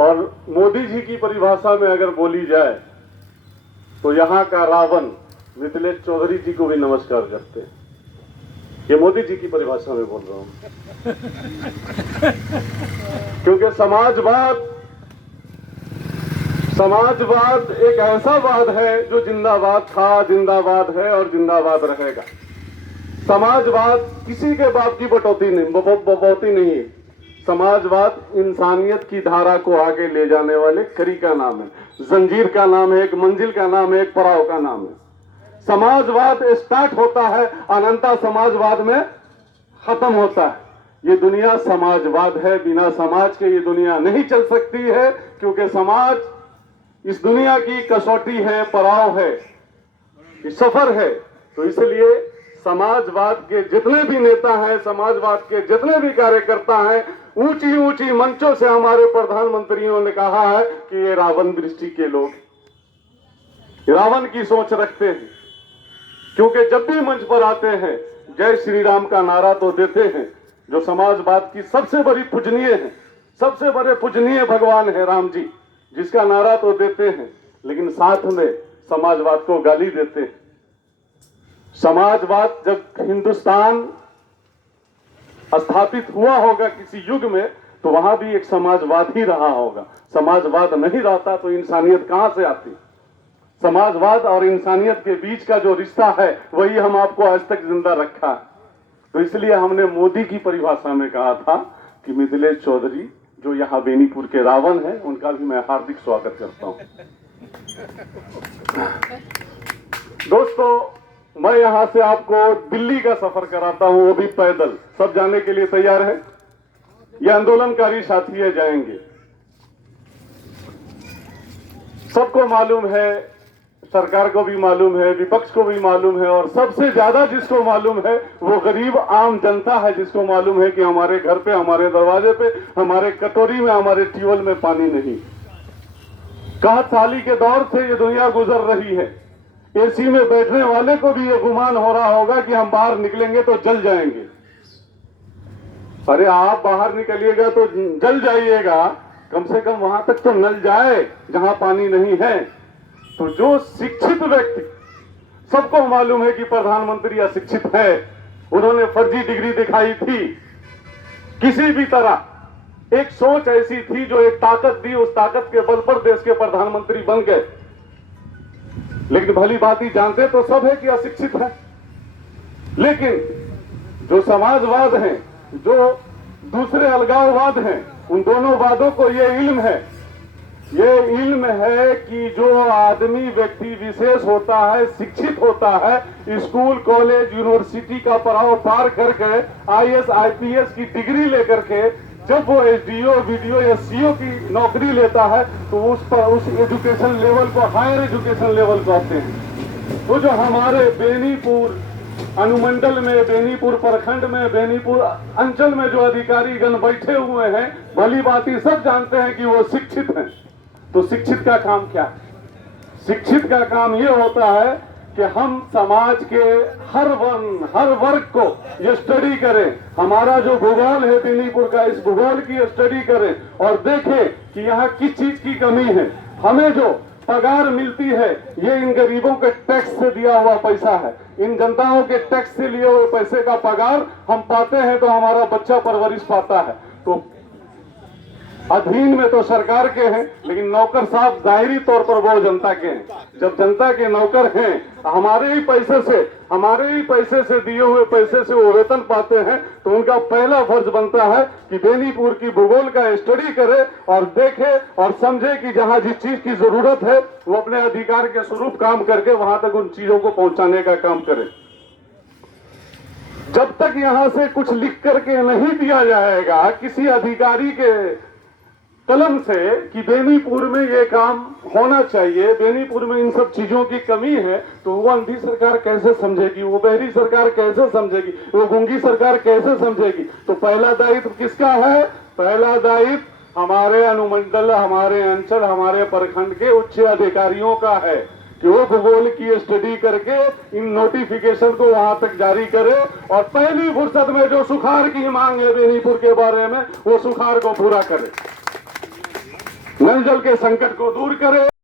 और मोदी जी की परिभाषा में अगर बोली जाए तो यहाँ का रावण मिथिलेश चौधरी जी को भी नमस्कार करते हैं। ये मोदी जी की परिभाषा में बोल रहा हूं, क्योंकि समाजवाद एक ऐसा वाद है जो जिंदाबाद था, जिंदाबाद है और जिंदाबाद रहेगा। समाजवाद किसी के बाप की बटौती नहीं है। समाजवाद इंसानियत की धारा को आगे ले जाने वाले कड़ी का नाम है, जंजीर का नाम है, एक मंजिल का नाम है, एक पड़ाव का नाम है। समाजवाद स्टार्ट होता है, अनंता समाजवाद में खत्म होता है। ये दुनिया समाजवाद है, बिना समाज के ये दुनिया नहीं चल सकती है, क्योंकि समाज इस दुनिया की कसौटी है, पड़ाव है, सफर है। तो इसलिए समाजवाद के जितने भी नेता हैं, समाजवाद के जितने भी कार्यकर्ता हैं, ऊंची ऊंची मंचों से हमारे प्रधानमंत्रियों ने कहा है कि ये रावण दृष्टि के लोग, रावण की सोच रखते हैं। क्योंकि जब भी मंच पर आते हैं जय श्री राम का नारा तो देते हैं, जो समाजवाद की सबसे बड़ी पूजनीय है, सबसे बड़े पूजनीय भगवान है राम जी, जिसका नारा तो देते हैं, लेकिन साथ में समाजवाद को गाली देते हैं। समाजवाद जब हिंदुस्तान स्थापित हुआ होगा किसी युग में, तो वहां भी एक समाजवाद ही रहा होगा। समाजवाद नहीं रहता तो इंसानियत कहां से आती? समाजवाद और इंसानियत के बीच का जो रिश्ता है वही हम आपको आज तक जिंदा रखा है। तो इसलिए हमने मोदी की परिभाषा में कहा था कि मिथिलेश चौधरी जो यहाँ बेनीपुर के रावण हैं, उनका भी मैं हार्दिक स्वागत करता हूं। दोस्तों, मैं यहां से आपको दिल्ली का सफर कराता हूं, वो भी पैदल। सब जाने के लिए तैयार है? ये आंदोलनकारी साथी जाएंगे। सबको मालूम है, सरकार को भी मालूम है, विपक्ष को भी मालूम है, और सबसे ज्यादा जिसको मालूम है वो गरीब आम जनता है, जिसको मालूम है कि हमारे घर पे, हमारे दरवाजे पे, हमारे कटोरी में, हमारे ट्यूबवेल में पानी नहीं। कहत साली के दौर से ये दुनिया गुजर रही है। एसी में बैठने वाले को भी ये गुमान हो रहा होगा कि हम बाहर निकलेंगे तो जल जाएंगे। अरे आप बाहर निकलिएगा तो जल जाइएगा, कम से कम वहां तक तो नल जाए जहां पानी नहीं है। तो जो शिक्षित व्यक्ति, सबको मालूम है कि प्रधानमंत्री अशिक्षित है, उन्होंने फर्जी डिग्री दिखाई थी, किसी भी तरह एक सोच ऐसी थी जो एक ताकत दी, उस ताकत के बल पर देश के प्रधानमंत्री बन गए। लेकिन भली बात ही जानते तो सब है कि अशिक्षित है। लेकिन जो समाजवाद हैं, जो दूसरे अलगाववाद हैं, उन दोनों वादों को ये इल्म है कि जो आदमी, व्यक्ति विशेष होता है, शिक्षित होता है, स्कूल, कॉलेज, यूनिवर्सिटी का पड़ाव पार करके आईएएस, आईपीएस की डिग्री लेकर के जब वो एसडीओ, वीडियो या सीओ की नौकरी लेता है, तो उस एजुकेशन लेवल को हायर एजुकेशन लेवल कहते हैं। तो जो हमारे बेनीपुर अनुमंडल में, बेनीपुर प्रखंड में, बेनीपुर अंचल में जो अधिकारी गण बैठे हुए हैं, भली बात सब जानते हैं कि वो शिक्षित हैं। तो शिक्षित का काम क्या है? शिक्षित का काम ये होता है कि हम समाज के हर वर्ग को ये स्टडी करें। हमारा जो भूगोल है बेनीपुर का, इस भूगोल की स्टडी करें और देखें कि यहाँ किस चीज की कमी है। हमें जो पगार मिलती है ये इन गरीबों के टैक्स से दिया हुआ पैसा है, इन जनताओं के टैक्स से लिए हुए पैसे का पगार हम पाते हैं तो हमारा बच्चा परवरिश पाता है। तो अधीन में तो सरकार के हैं, लेकिन नौकर साहब जाहिरी तौर पर वो जनता के हैं। जब जनता के नौकर हैं, हमारे ही पैसे से दिए हुए पैसे से वो वेतन पाते हैं, तो उनका पहला फर्ज बनता है कि बेनीपुर की भूगोल का स्टडी करे और देखे और समझे कि जहां जिस चीज की जरूरत है वो अपने अधिकार के स्वरूप काम करके वहां तक उन चीजों को पहुंचाने का काम करे। जब तक यहां से कुछ लिख करके नहीं दिया जाएगा किसी अधिकारी के कलम से कि बेनीपुर में ये काम होना चाहिए, बेनीपुर में इन सब चीजों की कमी है, तो वो अंधी सरकार कैसे समझेगी, वो बहरी सरकार कैसे समझेगी, वो गूंगी सरकार कैसे समझेगी? तो पहला दायित्व किसका है? पहला दायित्व हमारे अनुमंडल, हमारे अंचल, हमारे प्रखंड के उच्च अधिकारियों का है कि वो भूगोल की स्टडी करके इन नोटिफिकेशन को वहां तक जारी करे और पहली फुर्सत में जो सुखाड़ की मांग है बेनीपुर के बारे में, वो सुखाड़ को पूरा करे। नल जल के संकट को दूर करे।